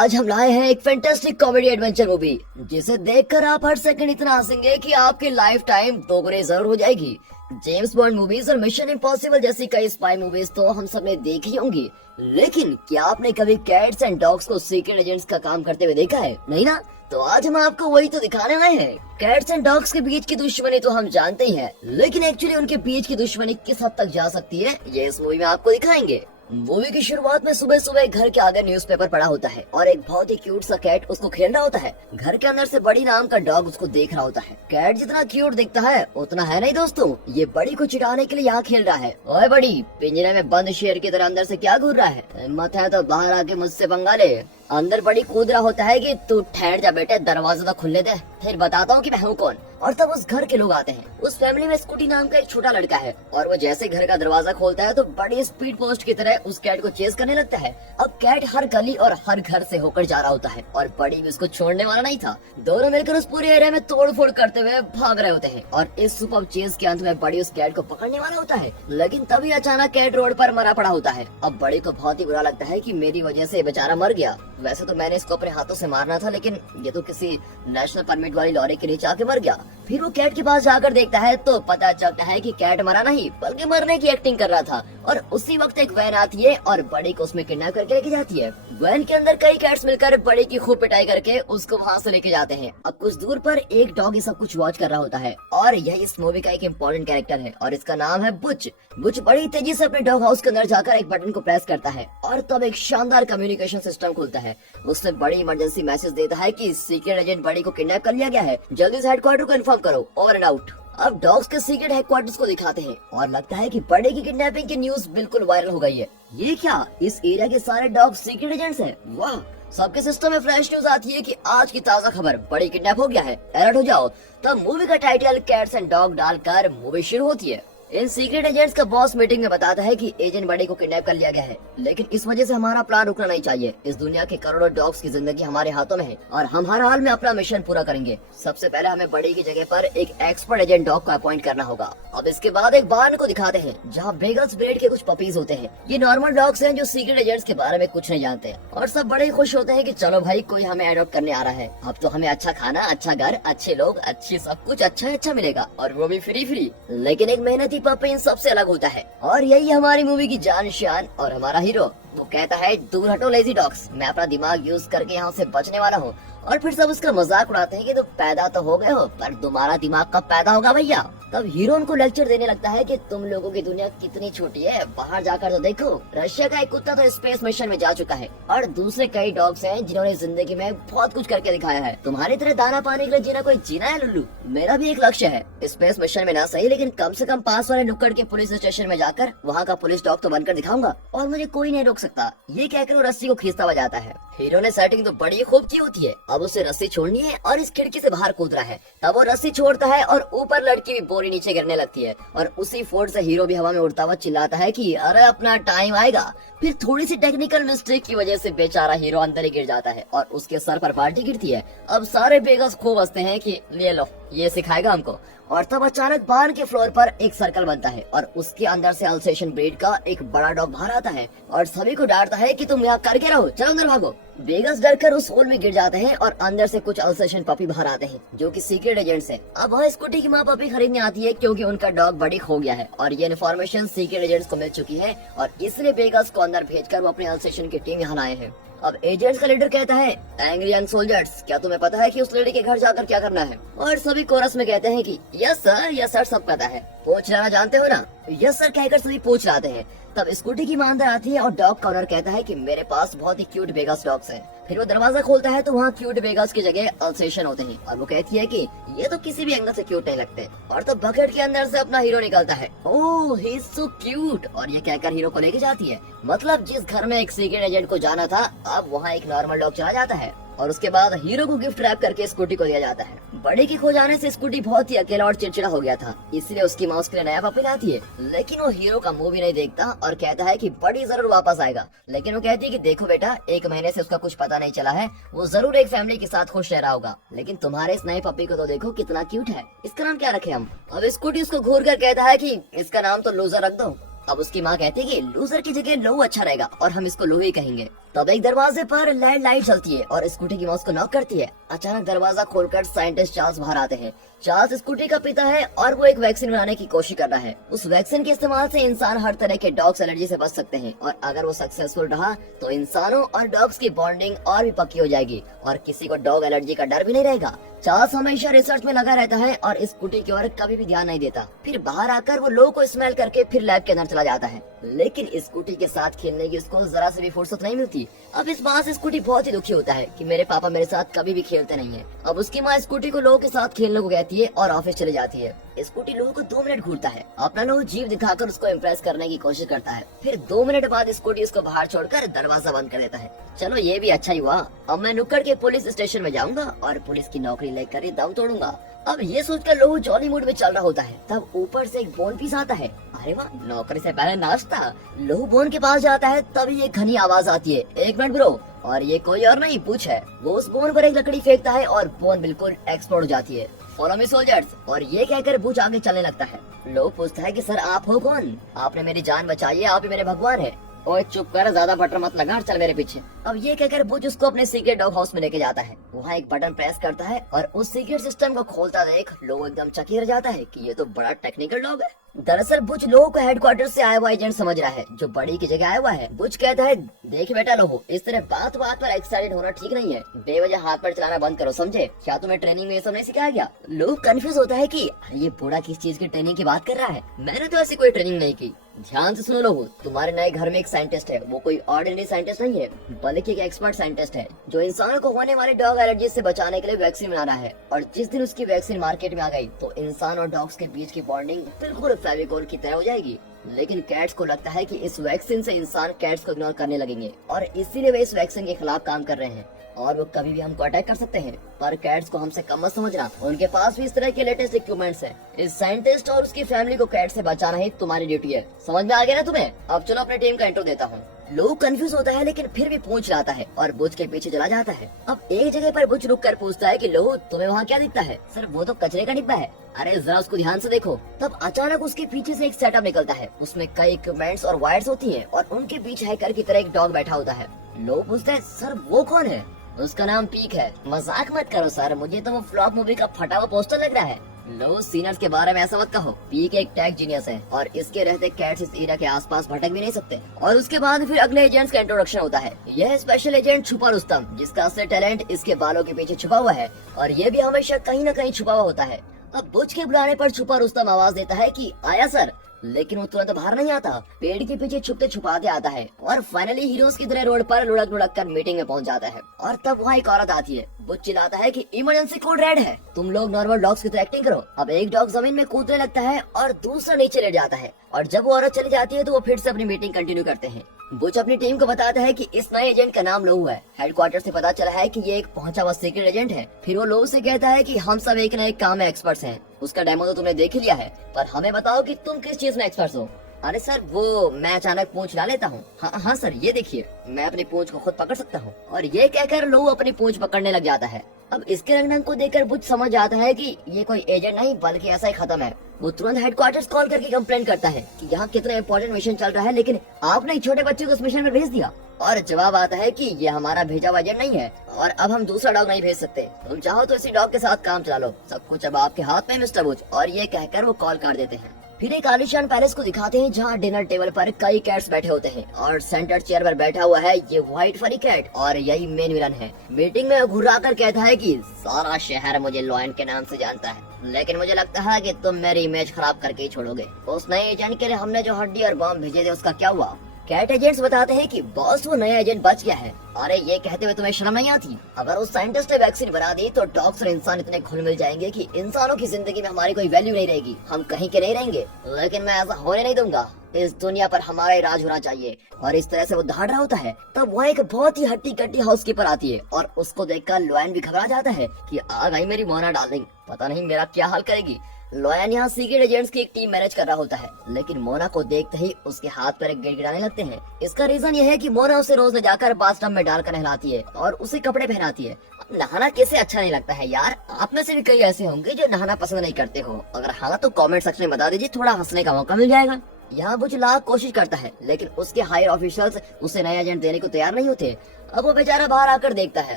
आज हम लाए हैं एक फैंटास्टिक कॉमेडी एडवेंचर मूवी जिसे देखकर आप हर सेकंड इतना हंसेंगे कि आपकी लाइफ टाइम दोगुनी जरूर हो जाएगी। जेम्स बॉन्ड मूवीज और मिशन इम्पॉसिबल जैसी कई स्पाई मूवीज तो हम सब ने देखी होंगी, लेकिन क्या आपने कभी कैट्स एंड डॉग्स को सीक्रेट एजेंट्स का काम करते हुए देखा है? नहीं ना? तो आज हम आपको वही तो दिखाने आए हैं। कैट्स एंड डॉग्स के बीच की दुश्मनी तो हम जानते ही हैं, लेकिन एक्चुअली उनके बीच की दुश्मनी किस हद तक जा सकती है ये इस मूवी में आपको दिखाएंगे। मूवी की शुरुआत में सुबह सुबह घर के आगे न्यूज़पेपर पड़ा होता है और एक बहुत ही क्यूट सा कैट उसको खेल रहा होता है। घर के अंदर से बड़ी नाम का डॉग उसको देख रहा होता है। कैट जितना क्यूट दिखता है उतना है नहीं दोस्तों, ये बड़ी को चिढ़ाने के लिए यहाँ खेल रहा है। ओए बड़ी, पिंजरे में बंद शेर की तरह अंदर से क्या घूर रहा है? हिम्मत है तो बाहर आके मुझसे पंगा ले। अंदर बड़ी कूद रहा होता है कि तू ठहर जा बेटे, दरवाजा तो खुलने दे, फिर बताता हूँ कि मैं हूँ कौन। और तब उस घर के लोग आते हैं। उस फैमिली में स्कूटी नाम का एक छोटा लड़का है और वो जैसे घर का दरवाजा खोलता है तो बड़ी स्पीड पोस्ट की तरह उस कैट को चेस करने लगता है। अब कैट हर गली और हर घर से होकर जा रहा होता है और बड़ी भी उसको छोड़ने वाला नहीं था। दोनों मिलकर उस पूरे एरिया में तोड़ फोड़ करते हुए भाग रहे होते हैं और इस सुपर चेस के अंत में बड़ी उस कैट को पकड़ने वाला होता है, लेकिन तभी अचानक कैट रोड पर मरा पड़ा होता है। अब बड़ी को बहुत ही बुरा लगता है कि मेरी वजह से बेचारा मर गया। वैसे तो मैंने इसको अपने हाथों से मारना था, लेकिन ये तो किसी नेशनल परमिट वाली लॉरी के नीचे आके मर गया। फिर वो कैट के पास जाकर देखता है तो पता चलता है कि कैट मरा नहीं बल्कि मरने की एक्टिंग कर रहा था। और उसी वक्त एक वैन आती है और बड़ी को उसमें किडनैप करके लेके जाती है। वैन के अंदर कई कैट्स मिलकर बड़ी की खूब पिटाई करके उसको वहाँ से लेके जाते हैं। अब कुछ दूर पर एक डॉग ये सब कुछ वॉच कर रहा होता है और यह इस मूवी का एक इम्पोर्टेंट कैरेक्टर है और इसका नाम है बुच। बुच बड़ी तेजी से अपने डॉग हाउस के अंदर जाकर एक बटन को प्रेस करता है और तब एक शानदार कम्युनिकेशन सिस्टम खुलता है। उससे बड़ी इमरजेंसी मैसेज देता है कि सीक्रेट एजेंट बड़ी को किडनैप कर लिया गया है, जल्दी से हेडक्वार्टर को इन्फॉर्म करो, ओवर एंड आउट। अब डॉग्स के सीक्रेट हेडक्वार्टर्स को दिखाते हैं और लगता है कि बड़े की किडनैपिंग की न्यूज बिल्कुल वायरल हो गई है। ये क्या, इस एरिया के सारे डॉग सीक्रेट एजेंट्स हैं? वाह! सबके सिस्टम में फ्लैश न्यूज आती है कि आज की ताजा खबर, बड़ी किडनैप हो गया है, अलर्ट हो जाओ। तब मूवी का टाइटल कैट्स एंड डॉग डालकर मूवी शुरू होती है। इन सीक्रेट एजेंट्स का बॉस मीटिंग में बताता है कि एजेंट बड़ी को किडनैप कर लिया गया है, लेकिन इस वजह से हमारा प्लान रुकना नहीं चाहिए। इस दुनिया के करोड़ों डॉग्स की जिंदगी हमारे हाथों में है और हम हर हाल में अपना मिशन पूरा करेंगे। सबसे पहले हमें बड़ी की जगह पर एक एक्सपर्ट एजेंट डॉग को अपॉइंट करना होगा। अब इसके बाद एक बार्न को दिखाते हैं जहाँ बेगल्स ब्रीड के कुछ पपीज होते हैं। ये नॉर्मल डॉग्स हैं जो सीक्रेट एजेंट्स के बारे में कुछ नहीं जानते और सब बड़े खुश होते हैं कि चलो भाई, कोई हमें अडॉप्ट करने आ रहा है। अब तो हमें अच्छा खाना, अच्छा घर, अच्छे लोग, अच्छी सब कुछ अच्छा मिलेगा और वो भी फ्री। लेकिन एक मेहनती पपी इन सबसे होता है और यही हमारी मूवी की जान शान और हमारा हीरो। वो कहता है दूर हटो लेजी डॉग्स, मैं अपना दिमाग यूज करके यहाँ से बचने वाला हूँ। और फिर सब उसका मजाक उड़ाते हैं कि तुम पैदा तो हो गए हो पर तुम्हारा दिमाग कब पैदा होगा भैया। तब हीरो उनको लेक्चर देने लगता है कि तुम लोगों की दुनिया कितनी छोटी है, बाहर जाकर तो देखो। रशिया का एक कुत्ता तो स्पेस मिशन में जा चुका है और दूसरे कई डॉग्स हैं जिन्होंने जिंदगी में बहुत कुछ करके दिखाया है। तुम्हारी तरह दाना पाने के लिए जीना कोई जीना है लुल्लू। मेरा भी एक लक्ष्य है, स्पेस मिशन में ना सही लेकिन कम से कम पास वाले नुक्कड़ के पुलिस स्टेशन में जाकर वहाँ का पुलिस डॉग तो बनकर दिखाऊंगा और मुझे कोई नहीं रोक सकता। ये कहकर वो रस्सी को खींचता हुआ जाता है। हीरो ने सेटिंग तो बड़ी खूब की होती है। अब उसे रस्सी छोड़नी है और इस खिड़की से बाहर कूद रहा है। तब वो रस्सी छोड़ता है और ऊपर लड़की भी बोरी नीचे गिरने लगती है और उसी फोर्स से हीरो भी हवा में उड़ता हुआ चिल्लाता है कि अरे अपना टाइम आएगा। फिर थोड़ी सी टेक्निकल मिस्टेक की वजह से बेचारा हीरो अंदर ही गिर जाता है और उसके सर पर बाल्टी गिरती है। अब सारे बेगस खूब हंसते हैं कि ले लो, ये सिखाएगा हमको। और तब अचानक बाहर के फ्लोर पर एक सर्कल बनता है और उसके अंदर से अल्सेशन ब्रीड का एक बड़ा डॉग बाहर आता है और सभी को डांटता है कि तुम यहाँ करके रहो, चलो अंदर भागो। वेगस डरकर उस होल में गिर जाते हैं और अंदर से कुछ अल्सेशन पपी बाहर आते हैं जो कि सीक्रेट एजेंट्स हैं। अब वह स्कूटी की माँ पपी खरीदने आती है क्योंकि उनका डॉग बड़ी खो गया है और ये इन्फॉर्मेशन सीक्रेट एजेंट्स को मिल चुकी है और इसलिए वेगस को अंदर भेजकर वो अपने अल्सेशन की टीम यहाँ लाए हैं। अब एजेंट्स का लीडर कहता है, एंग्री यंग सोल्जर्स, क्या तुम्हें पता है कि उस लेडी के घर जाकर क्या करना है? और सभी कोरस में कहते हैं कि यस सर सब पता है। पूछ लाना जानते हो ना? यस सर कहकर सभी पूछ लाते हैं। तब स्कूटी की मां अंदर आती है और डॉग का ओनर कहता है कि मेरे पास बहुत ही क्यूट बेगस डॉग्स हैं। फिर वो दरवाजा खोलता है तो वहाँ क्यूट बेगस की जगह अल्सेशन होते हैं और वो कहती है कि ये तो किसी भी एंगल से क्यूट नहीं लगते। और तो बकेट के अंदर से अपना हीरो निकलता है। ओह ही इज सो क्यूट, और ये कहकर हीरो को लेके जाती है। मतलब जिस घर में एक सीक्रेट एजेंट को जाना था अब वहाँ एक नॉर्मल डॉग चला जाता है और उसके बाद हीरो को गिफ्ट रैप करके स्कूटी को दिया जाता है। बड़े के खो जाने से स्कूटी बहुत ही अकेला और चिड़चिड़ा हो गया था, इसलिए उसकी माँ उसके लिए नया पपी लाती है। लेकिन वो हीरो का मुंह भी नहीं देखता और कहता है कि बड़ी जरूर वापस आएगा। लेकिन वो कहती है कि देखो बेटा, 1 महीने से उसका कुछ पता नहीं चला है, वो जरूर एक फैमिली के साथ खुश रह रहा होगा, लेकिन तुम्हारे इस नए पपी को तो देखो कितना क्यूट है, इसका नाम क्या रखे हम? अब स्कूटी उसको घूर कर कहता है कि इसका नाम तो लूजर रख दो। अब उसकी माँ कहती है कि लूजर की जगह लोऊ अच्छा रहेगा और हम इसको लोही कहेंगे। तब एक दरवाजे पर लेड लाइट चलती है और स्कूटी की माउस को नॉक करती है। अचानक दरवाजा खोलकर साइंटिस्ट चार्ल्स बाहर आते हैं। चार्ल्स स्कूटी का पिता है और वो एक वैक्सीन बनाने की कोशिश कर रहा है। उस वैक्सीन के इस्तेमाल से इंसान हर तरह के डॉग्स एलर्जी से बच सकते हैं और अगर वो सक्सेसफुल रहा तो इंसानों और डॉग्स की बॉन्डिंग और भी पक्की हो जाएगी और किसी को डॉग एलर्जी का डर भी नहीं रहेगा। चार्ल्स हमेशा रिसर्च में लगा रहता है और स्कूटी की ओर कभी भी ध्यान नहीं देता। फिर बाहर आकर वो लोगों को स्मेल करके फिर लैब के अंदर चला जाता है, लेकिन स्कूटी के साथ खेलने की उसको जरा से भी फुर्सत नहीं मिलती। अब इस बात से स्कूटी बहुत ही दुखी होता है कि मेरे पापा मेरे साथ कभी भी खेलते नहीं है। अब उसकी माँ स्कूटी को लोगों के साथ खेलने को कहती है और ऑफिस चले जाती है। स्कूटी लोगों को 2 मिनट घूरता है, अपना लोग जीव दिखाकर उसको इम्प्रेस करने की कोशिश करता है। फिर 2 मिनट बाद स्कूटी उसको बाहर छोड़कर दरवाजा बंद कर देता है। चलो ये भी अच्छा ही हुआ, अब मैं नुक्कड़ के पुलिस स्टेशन में जाऊंगा और पुलिस की नौकरी लेकर ही दम तोड़ूंगा। अब ये सोचकर लोहू जॉली मूड में चल रहा होता है, तब ऊपर से एक बोन पीस आता है। अरे वाह, नौकरी से पहले नाश्ता। लोहू बोन के पास जाता है, तभी एक घनी आवाज आती है, 1 मिनट ब्रो। और ये कोई और नहीं, पूछ है। वो उस बोन पर एक लकड़ी फेंकता है और बोन बिल्कुल एक्सप्लोड हो जाती है। फॉलो मी सोल्जर्स, और ये कहकर बुच आगे चलने लगता है। लोग पूछता है कि सर आप हो कौन? आपने मेरी जान बचाई है, आप ही मेरे भगवान है। ओए चुप कर, ज्यादा बटर मत लगा, चल मेरे पीछे। अब ये कहकर बुच उसको अपने सीक्रेट डॉग हाउस में लेके जाता है। वहाँ एक बटन प्रेस करता है और उस सीक्रेट सिस्टम को खोलता देख लोग एकदम चकित रह जाता है कि ये तो बड़ा टेक्निकल डॉग है। दरअसल बुच लोगों को हेडक्वार्टर से आया हुआ एजेंट समझ रहा है जो बड़ी की जगह आया हुआ है। बुच कहता है, देख बेटा लोगो, इस तरह बात बात पर एक्साइटेड होना ठीक नहीं है। बेवजह हाथ पर चलाना बंद करो, समझे? क्या तुम्हें ट्रेनिंग में ये सब नहीं सिखाया गया? लोग कंफ्यूज होता है कि ये बूढ़ा किस चीज की ट्रेनिंग की बात कर रहा है। मैंने तो ऐसी कोई ट्रेनिंग नहीं की। ध्यान से सुनो लोगो, तुम्हारे नए घर में एक साइंटिस्ट है। वो कोई ऑर्डिनरी साइंटिस्ट नहीं है, बल्कि एक एक्सपर्ट साइंटिस्ट है जो इंसानों को होने वाली डॉग एलर्जी से बचाने के लिए वैक्सीन बना रहा है। और जिस दिन उसकी वैक्सीन मार्केट में आ गई तो इंसान और डॉग्स के बीच की बॉन्डिंग बिल्कुल फेविकोल की तरह हो जाएगी। लेकिन कैट्स को लगता है कि इस वैक्सीन से इंसान कैट्स को इग्नोर करने लगेंगे और इसीलिए वे इस वैक्सीन के खिलाफ काम कर रहे हैं और वो कभी भी हमको अटैक कर सकते हैं। पर कैट्स को हमसे कम मत समझना, उनके पास भी इस तरह के लेटेस्ट इक्विपमेंट्स हैं। इस साइंटिस्ट और उसकी फैमिली को कैट से बचाना ही तुम्हारी ड्यूटी है। समझ में आ गया ना तुम्हें? अब चलो अपने टीम का इंट्रो देता हूँ। लोग कंफ्यूज होता है लेकिन फिर भी पूछ लाता है और बुच के पीछे चला जाता है। अब एक जगह पर बुच रुक कर पूछता है कि लोग तुम्हें वहाँ क्या दिखता है? सर वो तो कचरे का डिब्बा है। अरे जरा उसको ध्यान से देखो। तब अचानक उसके पीछे से एक सेटअप निकलता है, उसमें कई इक्विपमेंट्स और वायर्स होती हैं और उनके बीच हैकर की तरह एक डॉग बैठा होता है। लोग पूछते हैं, सर वो कौन है? उसका नाम पीक है। मजाक मत करो सर, मुझे तो वो फ्लॉप मूवी का फटा हुआ पोस्टर लग रहा है। लो सीनर्स के बारे में ऐसा मत कहो। पीक एक टेक जीनियस है और इसके रहते कैट्स इस एरिया के आसपास भटक भी नहीं सकते। और उसके बाद फिर अगले एजेंट्स का इंट्रोडक्शन होता है। यह स्पेशल एजेंट छुपा रुस्तम, जिसका असली टैलेंट इसके बालों के पीछे छुपा हुआ है और ये भी हमेशा कहीं न कहीं छुपा हुआ होता है। अब बुच के बुलाने पर छुपा रुस्तम आवाज देता है कि आया सर, लेकिन वो तुरंत बाहर नहीं आता, पेड़ के पीछे छुपते छुपाते आता है और फाइनली हीरोज की तरह रोड पर लुढ़क लुढ़क कर मीटिंग में पहुंच जाता है। और तब वहाँ एक औरत आती है। वो चिल्लाता है कि इमरजेंसी कोड रेड है, तुम लोग नॉर्मल डॉग्स की तरह एक्टिंग करो। अब एक डॉग जमीन में कूदने लगता है और दूसरा नीचे लेट जाता है और जब वो औरत चली जाती है तो वो फिर से अपनी मीटिंग कंटिन्यू करते हैं। बुच अपनी टीम को बताता है कि इस नए एजेंट का नाम लोहू है। हेडक्वार्टर से पता चला है कि ये एक पहुंचा हुआ सीक्रेट एजेंट है। फिर वो लोहू से कहता है कि हम सब एक न एक काम में एक्सपर्ट्स हैं। उसका डेमो तो तुमने देख ही लिया है, पर हमें बताओ कि तुम किस चीज में एक्सपर्ट्स हो। अरे सर वो मैं अचानक पूंछ ला लेता हूँ। हाँ सर, ये देखिए मैं अपनी पूंछ को खुद पकड़ सकता हूँ। और ये कहकर लोहू अपनी पूंछ पकड़ने लग जाता है। अब इसके रंग को देखकर बुच समझ जाता है कि ये कोई एजेंट नहीं बल्कि ऐसा ही खत्म है। वो तुरंत हेडक्वार्टर्स कॉल करके कंप्लेंट करता है कि यहाँ कितना इंपॉर्टेंट मिशन चल रहा है, लेकिन आपने एक छोटे बच्चे को उस मिशन में भेज दिया। और जवाब आता है कि ये हमारा भेजा हुआ एजेंट नहीं है और अब हम दूसरा डॉग नहीं भेज सकते। तुम चाहो तो इसी डॉग के साथ काम चला लो, सब कुछ अब आपके हाथ में मिस्टर बुच। और ये कहकर वो कॉल कर देते हैं। फिर एक आलीशान पैलेस को दिखाते हैं जहाँ डिनर टेबल पर कई कैट्स बैठे होते हैं और सेंटर चेयर पर बैठा हुआ है ये व्हाइट फरी कैट और यही मेन विलन है। मीटिंग में घुरा कर कहता है कि सारा शहर मुझे लॉयन के नाम से जानता है, लेकिन मुझे लगता है कि तुम मेरी इमेज खराब करके ही छोड़ोगे। उस नए एजेंट के लिए हमने जो हड्डी और बॉम्ब भेजे थे उसका क्या हुआ? कैट एजेंट्स बताते हैं कि बॉस वो नया एजेंट बच गया है। अरे ये कहते हुए तुम्हें शर्म नहीं आती? अगर उस साइंटिस्ट ने वैक्सीन बना दी तो डॉग्स और इंसान इतने घुल मिल जाएंगे कि इंसानों की जिंदगी में हमारी कोई वैल्यू नहीं रहेगी, हम कहीं के नहीं रहेंगे। लेकिन मैं ऐसा होने नहीं दूंगा, इस दुनिया पर हमारा ही राज होना चाहिए। और इस तरह से वो दहाड़ रहा होता है। तब वहाँ एक बहुत ही हट्टी कट्टी हाउसकीपर आती है और उसको देखकर लॉयन भी घबरा जाता है कि आ गई मेरी मोना डार्लिंग, पता नहीं मेरा क्या हाल करेगी। लॉयन यहाँ सीक्रेट एजेंट्स की एक टीम मैनेज कर रहा होता है, लेकिन मोना को देखते ही उसके हाथ पैर गिड़गिड़ाने लगते हैं। इसका रीजन यह है कि मोना उसे रोज ले जाकर बाथटब में डालकर नहलाती है और उसे कपड़े पहनाती है। नहाना कैसे अच्छा नहीं लगता है यार? आप में से भी कई ऐसे होंगे जो नहाना पसंद नहीं करते हो। अगर हाँ तो कमेंट सेक्शन में बता दीजिए, थोड़ा हंसने का मौका मिल जाएगा। यहाँ बुच लाख कोशिश करता है लेकिन उसके हायर ऑफिशियल्स उसे नया एजेंट देने को तैयार नहीं होते। अब वो बेचारा बाहर आकर देखता है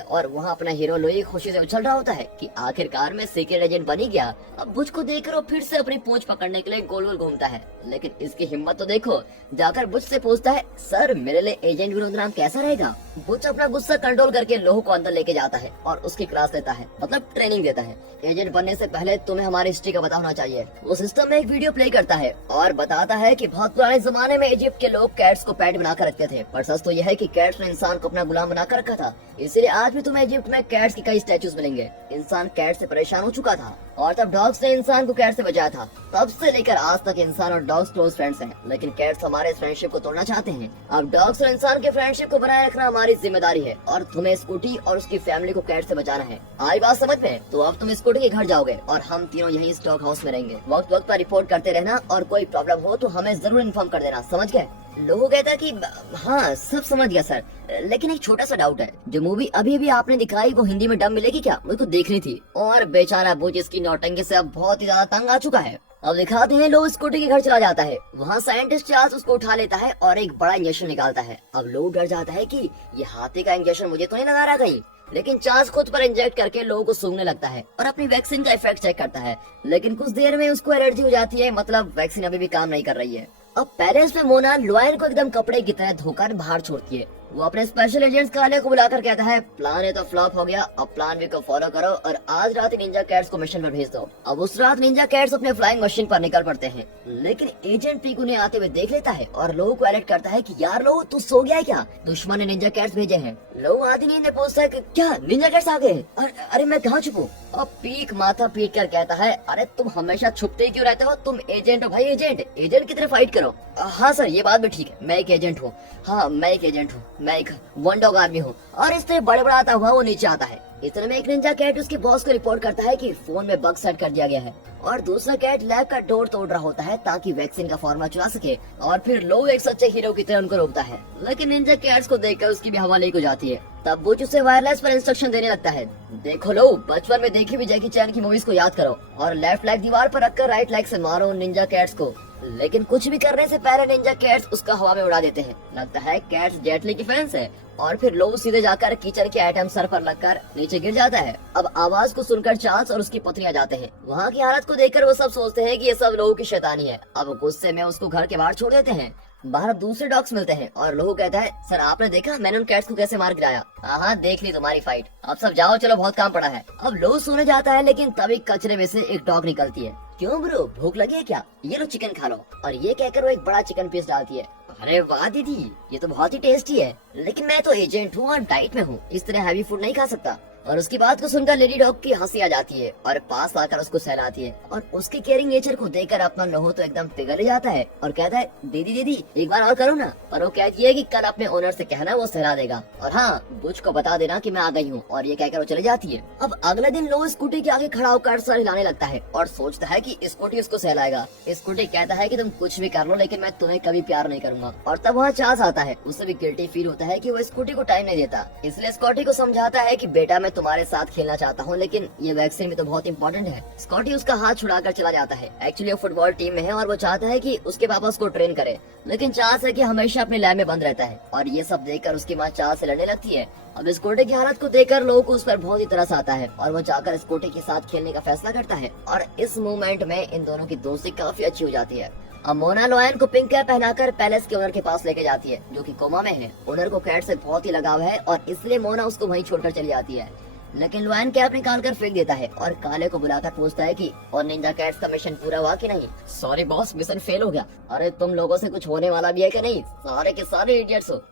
और वहाँ अपना हीरो लुई खुशी से उछल रहा होता है कि आखिरकार मैं सीक्रेट एजेंट बन ही गया। अब बुच को देखकर वो फिर से अपनी पूंछ पकड़ने के लिए गोल गोल घूमता है, लेकिन इसकी हिम्मत तो देखो। जाकर बुच से पूछता है, सर मेरे लिए एजेंट विनोद नाम कैसा रहेगा? बुच अपना गुस्सा कंट्रोल करके लोहो को अंदर लेके जाता है और उसकी क्लास लेता है, मतलब ट्रेनिंग देता है। एजेंट बनने से पहले तुम्हें हमारी हिस्ट्री का पता होना चाहिए। वो सिस्टम में एक वीडियो प्ले करता है और बताता है कि बहुत पुराने जमाने में इजिप्ट के लोग कैट्स को पेट बनाकर रखते थे, पर सच तो यह है कि कैट्स ने इंसान को अपना गुलाम बनाकर रखा था। इसलिए आज भी तुम्हें इजिप्ट में कैट्स के कई स्टैचूज मिलेंगे। इंसान कैट से परेशान हो चुका था और तब डॉग्स ने इंसान को कैट से बचाया था। तब से लेकर आज तक इंसान और डॉग्स क्लोज फ्रेंड्स हैं, लेकिन कैट्स हमारे फ्रेंडशिप को तोड़ना चाहते हैं। अब डॉग्स और इंसान के फ्रेंडशिप को बनाए रखना हमारी जिम्मेदारी है और तुम्हें स्कूटी और उसकी फैमिली को कैट से बचाना है। आई बात समझ में? तो अब तुम स्कूटी के घर जाओगे और हम तीनों यहीं स्टॉक हाउस में रहेंगे। वक्त वक्त पर रिपोर्ट करते रहना और कोई प्रॉब्लम हो तो हमें जरूर इन्फॉर्म कर देना, समझ गए? लोगो कहता कि हाँ सब समझ गया सर, लेकिन एक छोटा सा डाउट है। जो मूवी अभी अभी आपने दिखाई वो हिंदी में डब मिलेगी क्या? मुझे देखनी थी। और बेचारा बुच इसकी नौटंकी से अब बहुत ही ज्यादा तंग आ चुका है। अब दिखाते हैं लो स्कूटी के घर चला जाता है। वहाँ साइंटिस्ट चार्ल्स उसको उठा लेता है और एक बड़ा इंजेक्शन निकालता है। अब लो डर जाता है कि ये हाथी का इंजेक्शन मुझे तो नहीं लगा रहा कहीं, लेकिन चार्ल्स खुद पर इंजेक्ट करके लोगों को सूंघने लगता है और अपनी वैक्सीन का इफेक्ट चेक करता है, लेकिन कुछ देर में उसको एलर्जी हो जाती है, मतलब वैक्सीन अभी भी काम नहीं कर रही है। अब पैलेस में मोना लॉयन को एकदम कपड़े की तरह धोकर बाहर छोड़ती है। वो अपने स्पेशल एजेंट्स काले को बुलाकर कहता है, प्लान है तो फ्लॉप हो गया, अब प्लान बी को फॉलो करो और आज रात ही निंजा कैट्स को मिशन पर भेज दो। अब उस रात निंजा कैट्स अपने फ्लाइंग मशीन पर निकल पड़ते हैं, लेकिन एजेंट पीक उन्हें आते हुए देख लेता है और लोगों को अलर्ट करता है कि यार लोगो तू सो गया है क्या? दुश्मन ने निंजा कैट्स भेजे हैं। लोग आधी नींद में पूछता है कि क्या निंजा कैट्स आ गए? अरे मैं कहाँ छुपूं? अब पीक माथा पीट कर कहता है, अरे तुम हमेशा छुपते क्यों रहते हो? तुम एजेंट हो भाई, एजेंट की तरह फाइट करो। हाँ सर ये बात भी ठीक है, मैं एक एजेंट हूँ। हाँ मैं एक एजेंट हूँ, मैं एक वन डॉग आर्मी हूँ। और इस तरह बड़बड़ाता हुआ वो नीचे आता है। इतने में एक निंजा कैट उसके बॉस को रिपोर्ट करता है कि फोन में बग सेट कर दिया गया है और दूसरा कैट लैब का डोर तोड़ रहा होता है ताकि वैक्सीन का फॉर्मूला चुरा सके। और फिर लोग एक सच्चे हीरो की तरह उनको रोकता है, लेकिन निंजा कैट्स को देखकर उसकी भी हवा लीक हो जाती है। तब बुच उसे वायरलेस पर इंस्ट्रक्शन देने लगता है, देखो लो बचपन में देखी भी जैकी चैन की मूवीज को याद करो और लेफ्ट लेग दीवार पर रखकर राइट लेग से मारो निंजा कैट्स को। लेकिन कुछ भी करने से पहले निंजा कैट्स उसका हवा में उड़ा देते हैं। लगता है कैट्स जेटली की फैंस है और फिर लोग सीधे जाकर किचन के आइटम सर पर लगकर नीचे गिर जाता है। अब आवाज को सुनकर चार्ल्स और उसकी पत्नी आ जाते हैं। वहाँ की हालत को देखकर वो सब सोचते हैं कि ये सब लोगों की शैतानी है। अब गुस्से में उसको घर के बाहर छोड़ देते हैं। बाहर दूसरे डॉग्स मिलते हैं और लोगो कहता है, सर आपने देखा मैंने उन कैट्स को कैसे मार गिराया? हाँ देख ली तुम्हारी फाइट, अब सब जाओ चलो बहुत काम पड़ा है। अब लोग सोने जाता है, लेकिन तभी कचरे में से एक डॉग निकलती है। क्यों ब्रो भूख लगी है क्या? ये लो चिकन खा लो। और ये कहकर वो एक बड़ा चिकन पीस डालती है। अरे वाह दीदी ये तो बहुत ही टेस्टी है, लेकिन मैं तो एजेंट हूँ और डाइट में हूँ, इस तरह हैवी फूड नहीं खा सकता। और उसकी बात को सुनकर लेडी डॉग की हंसी आ जाती है और पास आकर उसको सहलाती है और उसके केयरिंग नेचर को देखकर अपना लोहो तो एकदम पिघल जाता है और कहता है, दीदी एक बार और करो ना। पर वो कहती है कि कल अपने ओनर से कहना वो सहला देगा और हाँ बुच को बता देना कि मैं आ गई हूँ। और ये कहकर वो चली जाती है। अब अगले दिन लोहो स्कूटी के आगे खड़ा होकर सर हिलाने लगता है और सोचता है कि स्कूटी उसको सहलाएगा। स्कूटी कहता है कि तुम कुछ भी कर लो लेकिन मैं तुम्हें कभी प्यार नहीं करूंगा। और तब वहाँ चार्ल्स आता है। उसे भी गिल्टी फील होता है कि वो स्कूटी को टाइम नहीं देता, इसलिए स्कॉटी को समझाता है कि बेटा मैं तुम्हारे साथ खेलना चाहता हूँ, लेकिन ये वैक्सीन भी तो बहुत इंपॉर्टेंट है। स्कॉटी उसका हाथ छुड़ाकर चला जाता है। एक्चुअली वो फुटबॉल टीम में है और वो चाहता है कि उसके पापा उसको ट्रेन करे, लेकिन चार्ल्स है कि हमेशा अपने लैब में बंद रहता है। और ये सब देखकर उसकी माँ चार्ल्स से लड़ने लगती है। अब स्कूटी की हालत को देखकर लोगों को उस पर बहुत ही तरस आता है और वो जाकर स्कूटी के साथ खेलने का फैसला करता है। और इस मूवमेंट में इन दोनों की दोस्ती काफी अच्छी हो जाती है। अब मोना लॉयन को पिंक कैप पहनाकर पैलेस के ओनर के पास लेके जाती है, जो कि कोमा में है। ओनर को कैट से बहुत ही लगाव है और इसलिए मोना उसको वहीं छोड़कर चली जाती है, लेकिन लॉयन कैप निकाल कर फेंक देता है और काले को बुलाकर पूछता है कि और निंजा कैट्स का मिशन पूरा हुआ कि नहीं? सॉरी बॉस मिशन फेल हो गया। अरे तुम लोगों से कुछ होने वाला भी है कि नहीं? सारे के सारे इडियट्स हो।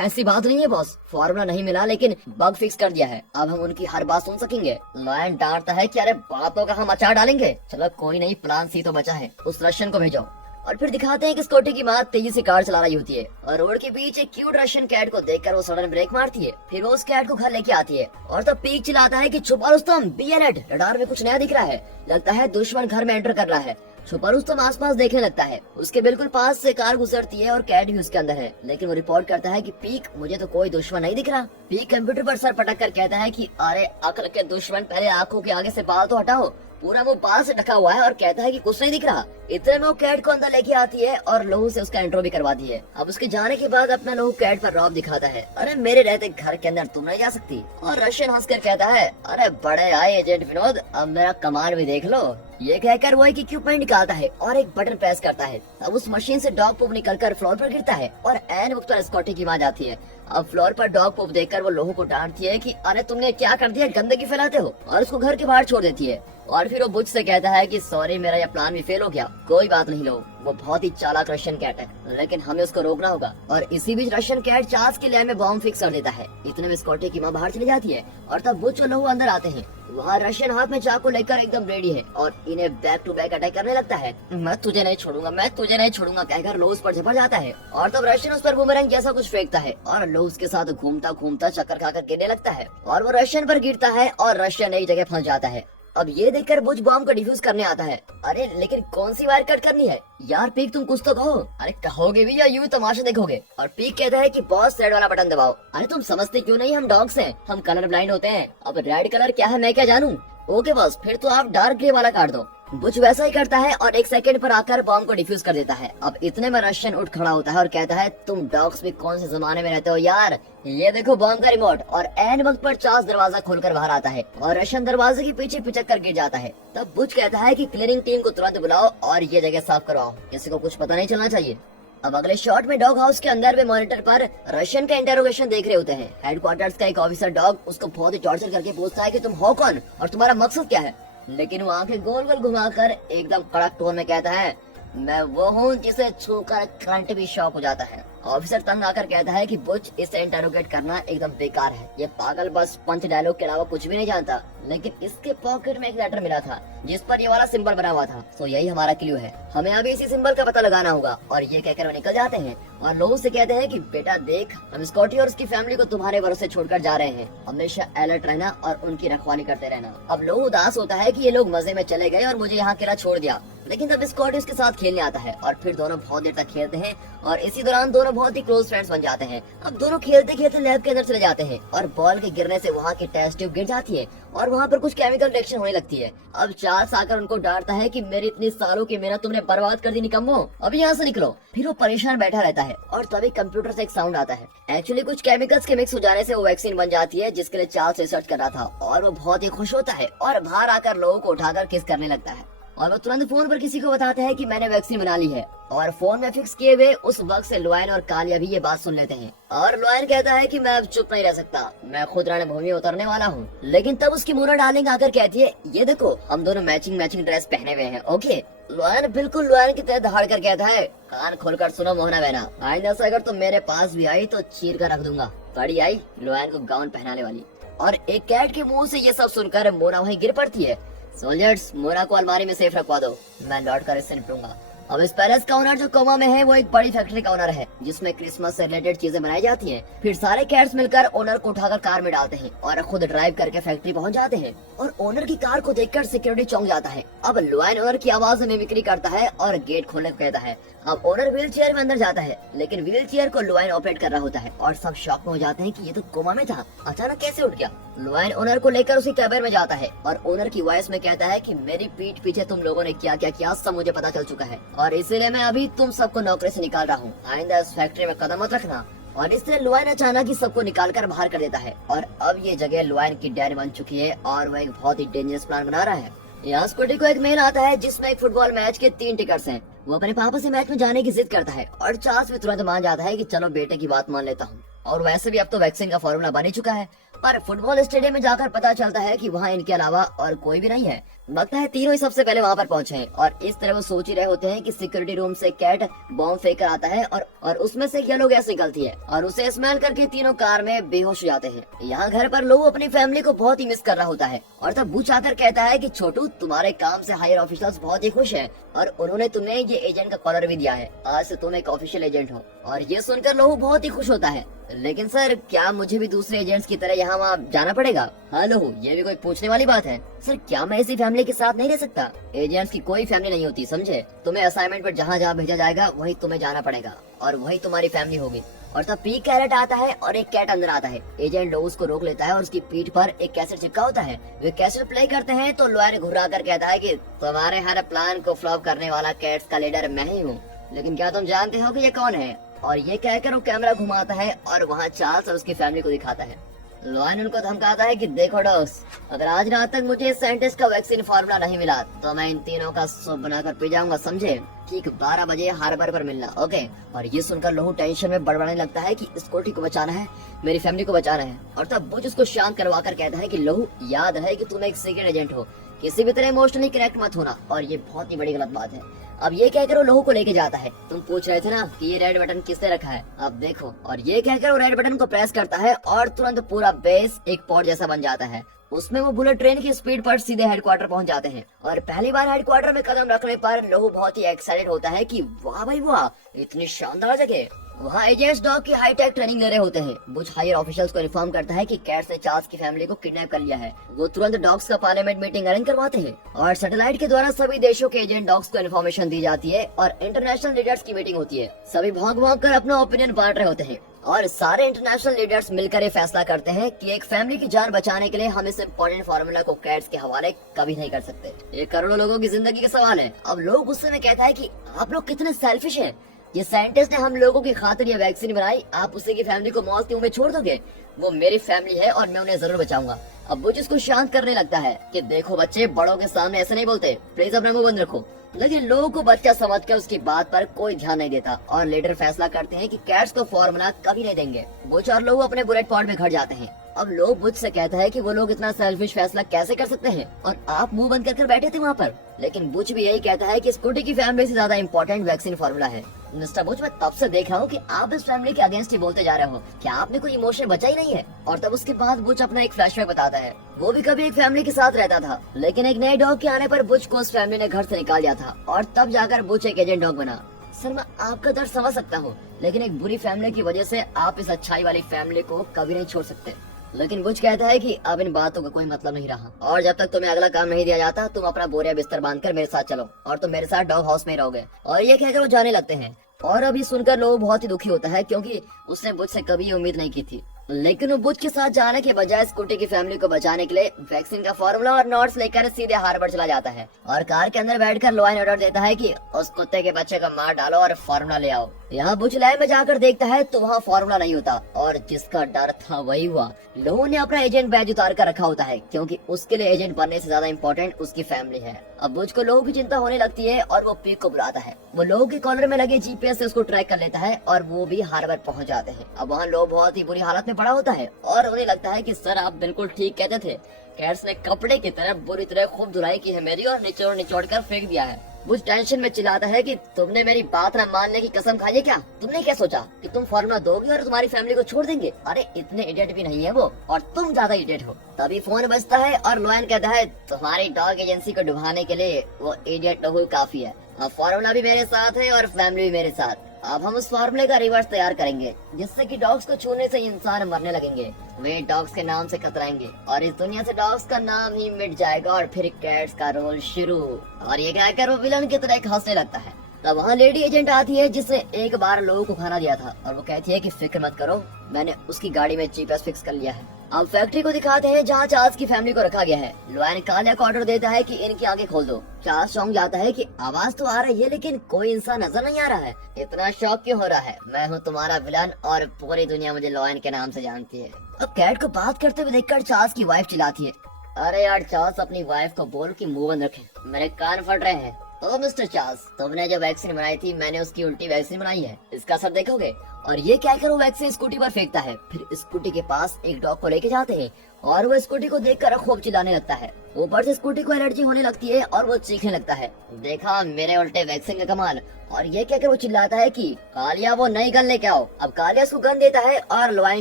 ऐसी बात नहीं है बॉस, फॉर्मूला नहीं मिला लेकिन बग फिक्स कर दिया है, अब हम उनकी हर बात सुन सकेंगे। लॉयन डांटता है कि अरे बातों का हम अचार डालेंगे। चलो कोई नहीं, प्लान सी तो बचा है, उस रशियन को भेजो। और फिर दिखाते हैं कि स्कॉटी की माँ तेजी से कार चला रही होती है और रोड के बीच एक क्यूट रशियन कैट को देखकर वो सडन ब्रेक मारती है। फिर वो उस कैट को घर लेके आती है और तब पीक चिल्लाता है कि छुपा रुस्तम बी अलर्ट, रडार में कुछ नया दिख रहा है, लगता है दुश्मन घर में एंटर कर रहा है। छुपा रुस्तम आसपास देखने लगता है। उसके बिल्कुल पास से कार गुजरती है और कैट भी उसके अंदर है, लेकिन वो रिपोर्ट करता है कि पीक मुझे तो कोई दुश्मन नहीं दिख रहा। पीक कंप्यूटर पर सर पटक कर कहता है कि अरे अकल के दुश्मन, पहले आंखों के आगे से बाल तो हटाओ, पूरा वो बाल से ढका हुआ है और कहता है कि कुछ नहीं दिख रहा। इतने में वो कैट को अंदर लेके आती है और लोहू से उसका इंट्रो भी करवाती है। अब उसके जाने के बाद अपना लोहू कैट पर रौब दिखाता है, अरे मेरे रहते घर के अंदर तुम नहीं जा सकती। और रशियन हंसकर कहता है, अरे बड़े आए एजेंट विनोद, अब मेरा कमाल भी देख लो। ये कहकर वो एक इक्विपमेंट निकालता है और एक बटन प्रेस करता है। अब उस मशीन से डॉग पोप निकलकर फ्लोर पर गिरता है और एन वक्त पर स्कॉटी की आवाज आती है। अब फ्लोर पर डॉग पोप देखकर वो लोहू को डांटती है कि अरे तुमने क्या कर दिया, गंदगी फैलाते हो, और उसको घर के बाहर छोड़ देती है। और फिर वो बुच से कहता है कि सॉरी मेरा ये प्लान भी फेल हो गया, कोई बात नहीं लो। वो बहुत ही चालाक रशियन कैट है, लेकिन हमें उसको रोकना होगा। और इसी बीच रशियन कैट चार्ल्स के लिए में बॉम्ब फिक्स कर देता है। इतने में स्कॉटी की माँ बाहर चली जाती है और तब बुच और लोहू अंदर आते हैं। वहाँ रशियन हाथ में चाकू लेकर एकदम रेडी है और इन्हें बैक टू बैक अटैक करने लगता है। मैं तुझे नहीं छोड़ूंगा, मैं तुझे नहीं छोड़ूंगा कहकर लोहू उस पर झपट जाता है और तब रशियन उस पर बूमरैंग जैसा कुछ फेंकता है और लोहू उसके साथ घूमता घूमता चक्कर खाकर गिरने लगता है और वो रशियन पर गिरता है और रशियन एक जगह फंस जाता है। अब ये देखकर बुच बॉम्ब को डिफ्यूज करने आता है। अरे लेकिन कौन सी वायर कट करनी है यार, पीक तुम कुछ तो कहो। अरे कहोगे भी या यूं तमाशा देखोगे। और पीक कहता है कि बॉस रेड वाला बटन दबाओ। अरे तुम समझते क्यों नहीं, हम डॉग्स हैं, हम कलर ब्लाइंड होते हैं। अब रेड कलर क्या है मैं क्या जानूं। ओके बॉस, फिर तो आप डार्क ग्रे वाला काट दो। बुच वैसा ही करता है और एक सेकंड पर आकर बॉम्ब को डिफ्यूज कर देता है। अब इतने में रशियन उठ खड़ा होता है और कहता है, तुम डॉग्स भी कौन से जमाने में रहते हो यार, ये देखो बॉम्ब का रिमोट। और एन वक्त पर चार्ल्स दरवाजा खोलकर बाहर आता है और रशियन दरवाजे के पीछे पिचक कर गिर जाता है। तब बुच कहता है कि क्लीनिंग टीम को तुरंत बुलाओ और ये जगह साफ करवाओ, किसी को कुछ पता नहीं चलना चाहिए। अब अगले शॉट में डॉग हाउस के अंदर में मॉनिटर पर रशियन का इंटेरोगेशन देख रहे होते हैं। हेडक्वार्टर्स का एक ऑफिसर डॉग उसको बहुत ही टॉर्चर करके पूछता है कि तुम हो कौन और तुम्हारा मकसद क्या है। लेकिन वो आंखें गोल गोल घुमाकर एकदम कड़क टोन में कहता है, मैं वो हूँ जिसे छूकर करंट भी शॉक हो जाता है। ऑफिसर तंग आकर कहता है कि बुच, इसे इंटेरोगेट करना एकदम बेकार है, ये पागल बस पंच डायलॉग के अलावा कुछ भी नहीं जानता। लेकिन इसके पॉकेट में एक लेटर मिला था जिस पर ये वाला सिंबल बना हुआ था, तो यही हमारा क्लू है, हमें अभी इसी सिंबल का पता लगाना होगा। और ये कहकर वो निकल जाते हैं और लोगों से कहते हैं कि बेटा देख, हम स्कॉटी और उसकी फैमिली को तुम्हारे भरोसे छोड़कर जा रहे हैं, हमेशा अलर्ट रहना और उनकी रखवाली करते रहना। अब लोग उदास होता है कि ये लोग मजे में चले गए और मुझे यहाँ अकेला छोड़ दिया। लेकिन तब स्कॉटी उसके साथ खेलने आता है और फिर दोनों बहुत देर तक खेलते हैं और इसी दौरान दोनों बहुत ही क्लोज फ्रेंड्स बन जाते हैं। अब दोनों खेलते खेलते लैब के अंदर चले जाते हैं और बॉल के गिरने से वहाँ की टेस्ट ट्यूब गिर जाती है और वहाँ पर कुछ केमिकल रिएक्शन होने लगती है। अब चार्ल्स आकर उनको डांटता है कि मेरी इतनी सालों की मेहनत तुमने बर्बाद कर दी निकम्मो, अब यहाँ से निकलो। फिर वो परेशान बैठा रहता है और तभी कंप्यूटर से एक साउंड आता है। एक्चुअली कुछ केमिकल्स के मिक्स हो जाने से वो वैक्सीन बन जाती है जिसके लिए चार्ल्स रिसर्च कर रहा था और वो बहुत ही खुश होता है और बाहर आकर लोगों को उठाकर किस करने लगता है और वो तुरंत फोन पर किसी को बताता है कि मैंने वैक्सीन बना ली है। और फोन में फिक्स किए हुए उस वक्त से लुआइन और कालिया भी ये बात सुन लेते हैं और लुआइन कहता है कि मैं अब चुप नहीं रह सकता, मैं खुद रणभूमि में उतरने वाला हूँ। लेकिन तब उसकी मोना डार्लिंग आकर कहती है, ये देखो हम दोनों मैचिंग ड्रेस पहने हुए हैं। ओके, लुआइन बिल्कुल लुआइन की तरह दहाड़ कर कहता है, कान खोलकर सुनो मोहना बहना, आइंदा से अगर तुम मेरे पास भी आई तो चीर कर रख दूंगा। बड़ी आई लुआइन को गाउन पहनाने वाली। और एक कैट के मुंह से ये सब सुनकर मोना वहीं गिर पड़ती है। सोल्जर्स, मोना को अलमारी में सेफ रखवा दो, मैं लौट कर इससे निपटूंगा। अब इस पैलेस का ओनर जो कोमा में है वो एक बड़ी फैक्ट्री का ओनर है जिसमें क्रिसमस से रिलेटेड चीजें बनाई जाती हैं। फिर सारे कैट्स मिलकर ओनर को उठाकर कार में डालते हैं और खुद ड्राइव करके फैक्ट्री पहुंच जाते हैं और ओनर की कार को देखकर सिक्योरिटी चौंक जाता है। अब लुआइन ओनर की आवाज में मिमिक्री करता है और गेट खोलने को कहता है। अब ओनर व्हील चेयर में अंदर जाता है लेकिन व्हील चेयर को लुआइन ऑपरेट कर रहा होता है और सब शॉक में हो जाते हैं कि ये तो कोमा में था, अचानक कैसे उठ गया। लुआइन ओनर को लेकर उसी कैबिन में जाता है और ओनर की वॉइस में कहता है कि मेरी पीठ पीछे तुम लोगों ने क्या क्या किया सब मुझे पता चल चुका है और इसीलिए मैं अभी तुम सबको नौकरी से निकाल रहा हूँ, आइंदा इस फैक्ट्री में कदम मत रखना। और इस तरह लुआइन अचानक ही सबको निकाल कर बाहर कर देता है और अब ये जगह लुआइन की डेन बन चुकी है और वो एक बहुत ही डेंजरस प्लान बना रहा है। यहाँ स्कूटी को एक मेल आता है जिसमें एक फुटबॉल मैच के 3 टिकट्स हैं। वो अपने पापा से मैच में जाने की जिद करता है और चार्ल्स भी तुरंत मान जाता है कि चलो बेटे की बात मान लेता हूँ। और वैसे भी अब तो वैक्सीन का फॉर्मूला बन ही चुका है, पर फुटबॉल स्टेडियम में जाकर पता चलता है कि वहाँ इनके अलावा और कोई भी नहीं है। लगता है तीनों ही सबसे पहले वहाँ पर पहुँचे हैं और इस तरह वो सोच ही रहे होते हैं कि सिक्योरिटी रूम से कैट बॉम्ब फेंक कर आता है और उसमें से येलो गैस निकलती है और उसे स्मेल करके तीनों कार में बेहोश हो जाते हैं। यहाँ घर पर लोग अपनी फैमिली को बहुत ही मिस कर रहा होता है और तब बुच आकर कहता है कि छोटू, तुम्हारे काम से हायर ऑफिसर्स बहुत ही खुश हैं और उन्होंने तुम्हें ये एजेंट का कॉलर भी दिया है, आज से तुम एक ऑफिशियल एजेंट हो। और ये सुनकर लोग बहुत ही खुश होता है। लेकिन सर, क्या मुझे भी दूसरे एजेंट्स की तरह यहाँ वहाँ जाना पड़ेगा? हेलो, ये भी कोई पूछने वाली बात है? सर, क्या मैं इसी फैमिली के साथ नहीं रह सकता? एजेंट्स की कोई फैमिली नहीं होती, समझे? तुम्हें असाइनमेंट पर जहाँ जहाँ भेजा जाएगा वही तुम्हें जाना पड़ेगा और वही तुम्हारी फैमिली होगी। और तब पी कैरेट आता है और एक कैट अंदर आता है। एजेंट लो उसको रोक लेता है और उसकी पीठ पर एक कैसेट चिपका होता है। वे कैसेट प्ले करते हैं तो लॉयर घुरा कर कहता है कि तुम्हारे हर प्लान को फ्लॉप करने वाला कैट्स का लीडर मैं ही हूँ, लेकिन क्या तुम जानते हो कि ये कौन है? और ये कहकर वो कैमरा घुमाता है और वहाँ चार्ल्स और उसकी फैमिली को दिखाता है। लॉयन उनको धमकाता है कि देखो डॉग्स, अगर आज रात तक मुझे इस साइंटिस्ट का वैक्सीन फार्मूला नहीं मिला तो मैं इन तीनों का सूप बनाकर पी जाऊंगा, समझे? ठीक 12 बजे हार्बर पर मिलना, ओके? और ये सुनकर लोहू टेंशन में बड़बड़ाने लगता है कि स्कॉटी को बचाना है, मेरी फैमिली को बचाना है। और तब बुच उसको शांत करवा कर कहता है कि लोहू, याद है कि तुम एक सीक्रेट एजेंट हो, किसी भी तरह इमोशनली कनेक्ट मत होना। और ये बहुत ही बड़ी गलत बात है। अब ये कहकर वो लोहू को लेके जाता है। तुम पूछ रहे थे ना कि ये रेड बटन किसने रखा है, अब देखो। और ये कहकर वो रेड बटन को प्रेस करता है और तुरंत पूरा बेस एक पॉड जैसा बन जाता है। उसमें वो बुलेट ट्रेन की स्पीड पर सीधे हेडक्वार्टर पहुंच जाते हैं। और पहली बार हेडक्वार्टर में कदम रखने पर लोहू बहुत ही एक्साइटेड होता है कि वाह भाई वाह, इतनी शानदार जगह। वहाँ एजेंट्स डॉग की हाईटेक ट्रेनिंग ले रहे होते हैं। बुच हायर ऑफिशियल्स को इन्फॉर्म करता है कि कैट्स ने चार्ल्स की फैमिली को किडनैप कर लिया है। वो तुरंत डॉग्स का पार्लियामेंट मीटिंग अरेंज करवाते हैं और सैटेलाइट के द्वारा सभी देशों के एजेंट डॉग्स को इन्फॉर्मेशन दी जाती है और इंटरनेशनल लीडर्स की मीटिंग होती है। सभी भाग भाग कर अपना ओपिनियन बांट रहे होते हैं और सारे इंटरनेशनल लीडर्स मिलकर ये फैसला करते हैं कि एक फैमिली की जान बचाने के लिए हम इस इम्पोर्टेंट फार्मूला को कैट्स के हवाले कभी नहीं कर सकते। ये करोड़ों लोगों की जिंदगी का सवाल है। अब लोग गुस्से में कहता है कि आप लोग कितने सेल्फिश हैं, ये साइंटिस्ट ने हम लोगों की खातिर ये वैक्सीन बनाई, आप उसी की फैमिली को मौत के मुंह में छोड़ दोगे? वो मेरी फैमिली है और मैं उन्हें जरूर बचाऊंगा। अब बुच इसको शांत करने लगता है कि देखो बच्चे, बड़ों के सामने ऐसे नहीं बोलते, प्लीज अपना मुंह बंद रखो। लेकिन लोगों को बच्चा समझकर उसकी बात पर कोई ध्यान नहीं देता और लीडर फैसला करते हैं कि कैट्स को फार्मूला कभी नहीं देंगे। बुच और लोग अपने बुलेट पॉड में घर जाते हैं। अब लोग बुच से कहता है कि वो लोग इतना सेल्फिश फैसला कैसे कर सकते हैं और आप मुंह बंद कर बैठे थे वहाँ पर। लेकिन बुच भी यही कहता है कि स्कूटी की फैमिली से ज्यादा इम्पोर्टेंट वैक्सीन फार्मूला है। मिस्टर बुच, मैं तब से देख रहा हूँ कि आप इस फैमिली के अगेंस्ट ही बोलते जा रहे हो, क्या आपने कोई इमोशन बचा ही नहीं है? और तब उसके बाद बुच अपना एक फ्लैशबैक बताता है। वो भी कभी एक फैमिली के साथ रहता था, लेकिन एक नए डॉग के आने पर बुच को उस फैमिली ने घर से निकाल दिया था और तब जाकर बुच एक एजेंट डॉग बना। सर, मैं आपका दर्द समझ सकता हूँ, लेकिन एक बुरी फैमिली की वजह से आप इस अच्छाई वाली फैमिली को कभी नहीं छोड़ सकते। लेकिन बुच कहता है कि अब इन बातों का कोई मतलब नहीं रहा और जब तक तुम्हें अगला काम नहीं दिया जाता तुम अपना बोरिया बिस्तर बांधकर मेरे साथ चलो और तुम मेरे साथ डॉग हाउस में रहोगे। और ये कहकर वो जाने लगते हैं। और अभी सुनकर लोग बहुत ही दुखी होता है क्योंकि उसने बुच से कभी उम्मीद नहीं की थी। लेकिन वो बुच के साथ जाने के बजाय स्कूटी की फैमिली को बचाने के लिए वैक्सीन का फार्मूला और नोट्स लेकर सीधे हार्बर चला जाता है और कार के अंदर बैठकर लॉयन ऑर्डर देता है कि उस कुत्ते के बच्चे को मार डालो और फार्मूला ले आओ। यहाँ बुच लैब में जाकर देखता है तो वहाँ फार्मूला नहीं होता और जिसका डर था वही हुआ। लोगों ने अपना एजेंट बैज उतार कर रखा होता है क्योंकि उसके लिए एजेंट बनने से ज्यादा इम्पोर्टेंट उसकी फैमिली है। अब बुच को लोगों की चिंता होने लगती है और वो पीक को बुलाता है। वो लोगों के कॉलर में लगे जीपीएस से उसको ट्रैक कर लेता है और वो भी हार्बर पहुंच जाते हैं। अब वहाँ लोग बहुत ही बुरी हालत में पड़ा होता है और उन्हें लगता है कि सर आप बिल्कुल ठीक कहते थे, कैट्स ने कपड़े की तरह बुरी तरह खूब धुलाई की है मेरी और निचोड़ निचोड़ कर फेंक दिया है। बुच टेंशन में चिल्लाता है कि तुमने मेरी बात न मानने की कसम खाई है क्या? तुमने क्या सोचा कि तुम फार्मूला दोगे और तुम्हारी फैमिली को छोड़ देंगे? अरे इतने इडियट भी नहीं है वो और तुम ज्यादा इडियट हो। तभी फोन बजता है और लॉयन कहता है तुम्हारी डॉग एजेंसी को डुबाने के लिए वो इडियट लोग काफी है। अब फार्मूला भी मेरे साथ है और फैमिली भी मेरे साथ। अब हम उस फार्मूले का रिवर्स तैयार करेंगे जिससे कि डॉग्स को छूने से इंसान मरने लगेंगे, वे डॉग्स के नाम से कतराएंगे और इस दुनिया से डॉग्स का नाम ही मिट जाएगा और फिर कैट्स का रोल शुरू। और ये कहकर वो विलन की तरह हंसने लगता है। तब वहाँ लेडी एजेंट आती है जिसने एक बार लोगों को खाना दिया था और वो कहती है कि फिक्र मत करो, मैंने उसकी गाड़ी में जीपीएस फिक्स कर लिया है। अब फैक्ट्री को दिखाते हैं जहाँ चार्ल्स की फैमिली को रखा गया है। लॉयन कालिया को ऑर्डर देता है कि इनकी आंखें खोल दो। चार्ल्स चौंक जाता है कि आवाज तो आ रही है लेकिन कोई इंसान नजर नहीं आ रहा है, इतना शौक क्यों हो रहा है? मैं हूँ तुम्हारा विलन और पूरी दुनिया मुझे लॉयन के नाम से जानती है। अब कैट को बात करते हुए देखकर चार्ल्स की वाइफ चिल्लाती है, अरे यार चार्ल्स, अपनी वाइफ को बोल कि मुंह बंद रखे, मेरे कान फट रहे हैं। तो मिस्टर चार्ल्स, तुमने जो वैक्सीन बनाई थी मैंने उसकी उल्टी वैक्सीन बनाई है, इसका असर देखोगे? और ये कहकर वो वैक्सीन स्कूटी पर फेंकता है। फिर स्कूटी के पास एक डॉग को लेके जाते हैं और वो स्कूटी को देखकर खूब चिल्लाने लगता है। ऊपर से स्कूटी को एलर्जी होने लगती है और वो चीखने लगता है, देखा मेरे उल्टे वैक्सीन का कमाल। और ये कहकर वो चिल्लाता है कि कालिया वो नई गन लेके आओ। अब कालिया उसको गन देता है और लॉयन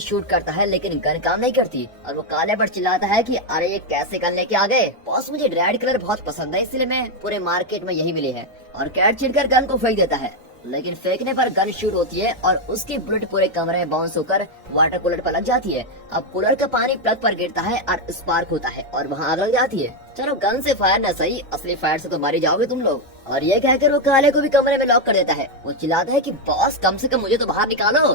शूट करता है लेकिन गन काम नहीं करती और वो कालिया पर चिल्लाता है कि अरे ये कैसे गन लेके आ गए? बॉस, मुझे रेड कलर बहुत पसंद है इसलिए मैं पूरे मार्केट में यही मिली है। और कैट चिढ़कर गन को फेंक देता है लेकिन फेंकने पर गन शूट होती है और उसकी बुलेट पूरे कमरे में बाउंस होकर वाटर कूलर पर लग जाती है। अब कूलर का पानी प्लग पर गिरता है और स्पार्क होता है और वहाँ आग लग जाती है। चलो गन से फायर न सही, असली फायर से तो मारी जाओगे तुम लोग। और ये कहकर वो काले को भी कमरे में लॉक कर देता है। वो चिल्लाता है कि बॉस, कम से कम मुझे तो बाहर निकालो।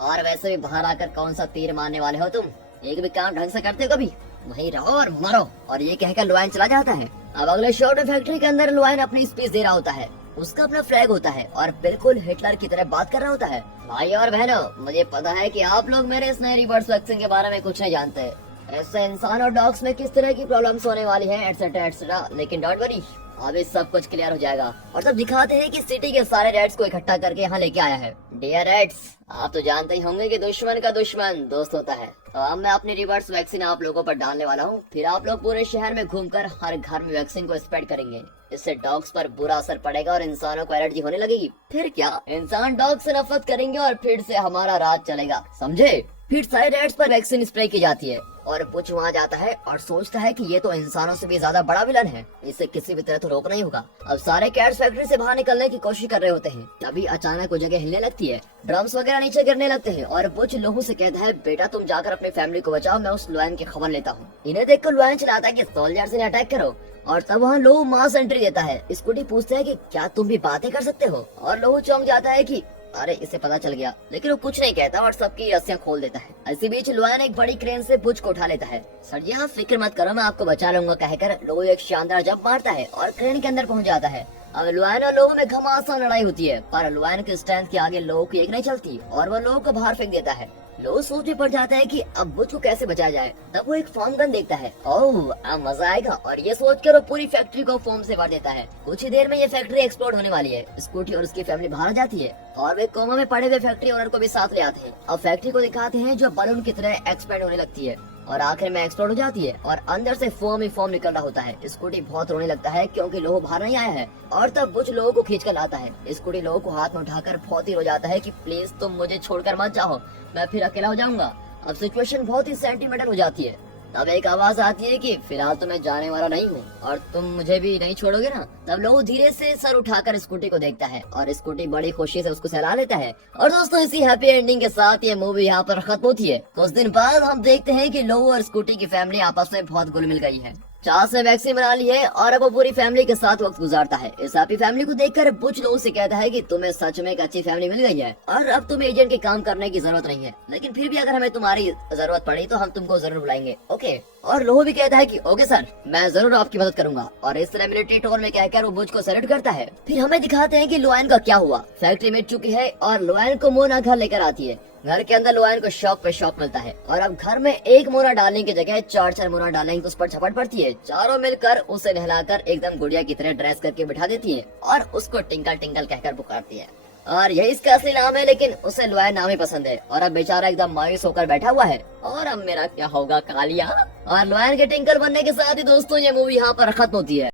और वैसे भी बाहर आकर कौन सा तीर मारने वाले हो तुम? एक भी काम ढंग से करते हो कभी? वहीं रहो और मरो। और ये कहकर लुआन चला जाता है। अब अगले शॉट में फैक्ट्री के अंदर लुआन अपनी स्पीच दे रहा होता है। उसका अपना फ्लैग होता है और बिल्कुल हिटलर की तरह बात कर रहा होता है। भाई और बहनों, मुझे पता है कि आप लोग मेरे इस नए रिवर्स वैक्सीन के बारे में कुछ नहीं जानते। ऐसे इंसान और डॉग्स में किस तरह की प्रॉब्लम्स होने वाली है एटसेट्रा एटसेट्रा, लेकिन डोंट वरी, अभी सब कुछ क्लियर हो जाएगा। और तब दिखाते हैं कि सिटी के सारे रेड्स को इकट्ठा करके यहाँ लेके आया है। डियर रेड्स, आप तो जानते ही होंगे कि दुश्मन का दुश्मन दोस्त होता है। तो अब मैं अपनी रिवर्स वैक्सीन आप लोगों पर डालने वाला हूँ। फिर आप लोग पूरे शहर में घूमकर हर घर में वैक्सीन को स्प्रेड करेंगे। इससे डॉग्स पर बुरा असर पड़ेगा और इंसानों को एलर्जी होने लगेगी। फिर क्या, इंसान डॉग से नफरत करेंगे और फिर से हमारा राज चलेगा, समझे? फिर सारे रेड्स पर वैक्सीन स्प्रे की जाती है और बुच वहाँ जाता है और सोचता है कि ये तो इंसानों से भी ज्यादा बड़ा विलन है, इसे किसी भी तरह तो रोकना ही होगा। अब सारे कैट्स फैक्ट्री से बाहर निकलने की कोशिश कर रहे होते हैं। तभी अचानक वो जगह हिलने लगती है, ड्रम्स वगैरह नीचे गिरने लगते हैं और बुच लोहू से कहता है, बेटा तुम जाकर अपनी फैमिली को बचाओ, मैं उस लुआन की खबर लेता हूँ। इन्हें देखकर लुआन चिल्लाता है कि सोल्जर्स ने अटैक करो। और तब वहाँ लोहू मास एंट्री देता है। स्कूटी पूछता है कि क्या तुम भी बातें कर सकते हो? और लोहू चौंक जाता है कि अरे इसे पता चल गया, लेकिन वो कुछ नहीं कहता और सबकी रस्सियां खोल देता है। इसी बीच लुआन एक बड़ी क्रेन से बुच को उठा लेता है। सर जी आप फिक्र मत करो, मैं आपको बचा लूंगा कहकर लोहू एक शानदार जंप मारता है और क्रेन के अंदर पहुंच जाता है। अब लुआन और लोहू में घमासान लड़ाई होती है, पर लुआन की स्ट्रेंथ के आगे लोहू की एक नहीं चलती और वो लोहू को बाहर फेंक देता है। लोहू सोच में पड़ जाता है कि अब बुच को कैसे बचाया जाए। तब वो एक फोम गन देखता है। ओह अब मजा आएगा, और ये सोचकर वो पूरी फैक्ट्री को फोम से भर देता है। कुछ ही देर में ये फैक्ट्री एक्सप्लोड होने वाली है। स्कूटी और उसकी फैमिली बाहर जाती है और वे कोमा में पड़े हुए फैक्ट्री ओनर को भी साथ ले आते हैं। अब फैक्ट्री को दिखाते हैं जो बलून की तरह एक्सपेंड होने लगती है और आखिर में एक्सप्लोड हो जाती है और अंदर से फोम ही फोम निकल रहा होता है। स्कूटी बहुत रोने लगता है क्योंकि लोहू बाहर नहीं आया है और तब बुच लोहू को खींच कर लाता है। स्कूटी लोहू को हाथ में उठाकर बहुत ही रो जाता है कि प्लीज तुम मुझे छोड़कर मत जाओ, मैं फिर अकेला हो जाऊंगा। अब सिचुएशन बहुत ही सेंटिमेंटल हो जाती है। तब एक आवाज आती है कि फिलहाल तो मैं जाने वाला नहीं हूँ और तुम मुझे भी नहीं छोड़ोगे ना। तब लोग धीरे से सर उठाकर स्कूटी को देखता है और स्कूटी बड़ी खुशी से उसको सहला लेता है। और दोस्तों इसी हैप्पी एंडिंग के साथ ये मूवी यहाँ पर खत्म होती है। कुछ दिन बाद हम देखते हैं कि लोगो और स्कूटी की फैमिली आपस में बहुत घुल मिल गई है। चार्ल्स ने वैक्सीन बना ली है और अब वो पूरी फैमिली के साथ वक्त गुजारता है। इस हैप्पी फैमिली को देखकर बुच लोगों से कहता है कि तुम्हें सच में एक अच्छी फैमिली मिल गई है और अब तुम्हें एजेंट के काम करने की जरूरत नहीं है, लेकिन फिर भी अगर हमें तुम्हारी जरूरत पड़ी तो हम तुमको जरूर बुलाएंगे, ओके? और लोहू भी कहता है कि ओके सर, मैं जरूर आपकी मदद करूंगा। और इस तरह मिलिट्री टोन में कहकर वो बुच को सैल्यूट करता है। फिर हमें दिखाते हैं कि लुआन का क्या हुआ। फैक्ट्री मिट चुकी है और लुआन को मोना घर लेकर आती है। घर के अंदर लुआन को शॉक पे शॉक मिलता है और अब घर में एक मोना डालने की जगह चार मोना डालने की उस पर झपट पड़ती है। चारों मिलकर उसे नहलाकर एकदम गुड़िया की तरह ड्रेस करके बिठा देती है और उसको टिंकल टिंकल कहकर पुकारती है। और यही इसका असली नाम है, लेकिन उसे लुआन नाम ही पसंद है और अब बेचारा एकदम मायूस होकर बैठा हुआ है। और अब मेरा क्या होगा कालिया। और लुआन के टिंकल बनने के साथ ही दोस्तों ये मूवी यहाँ पर खत्म होती है।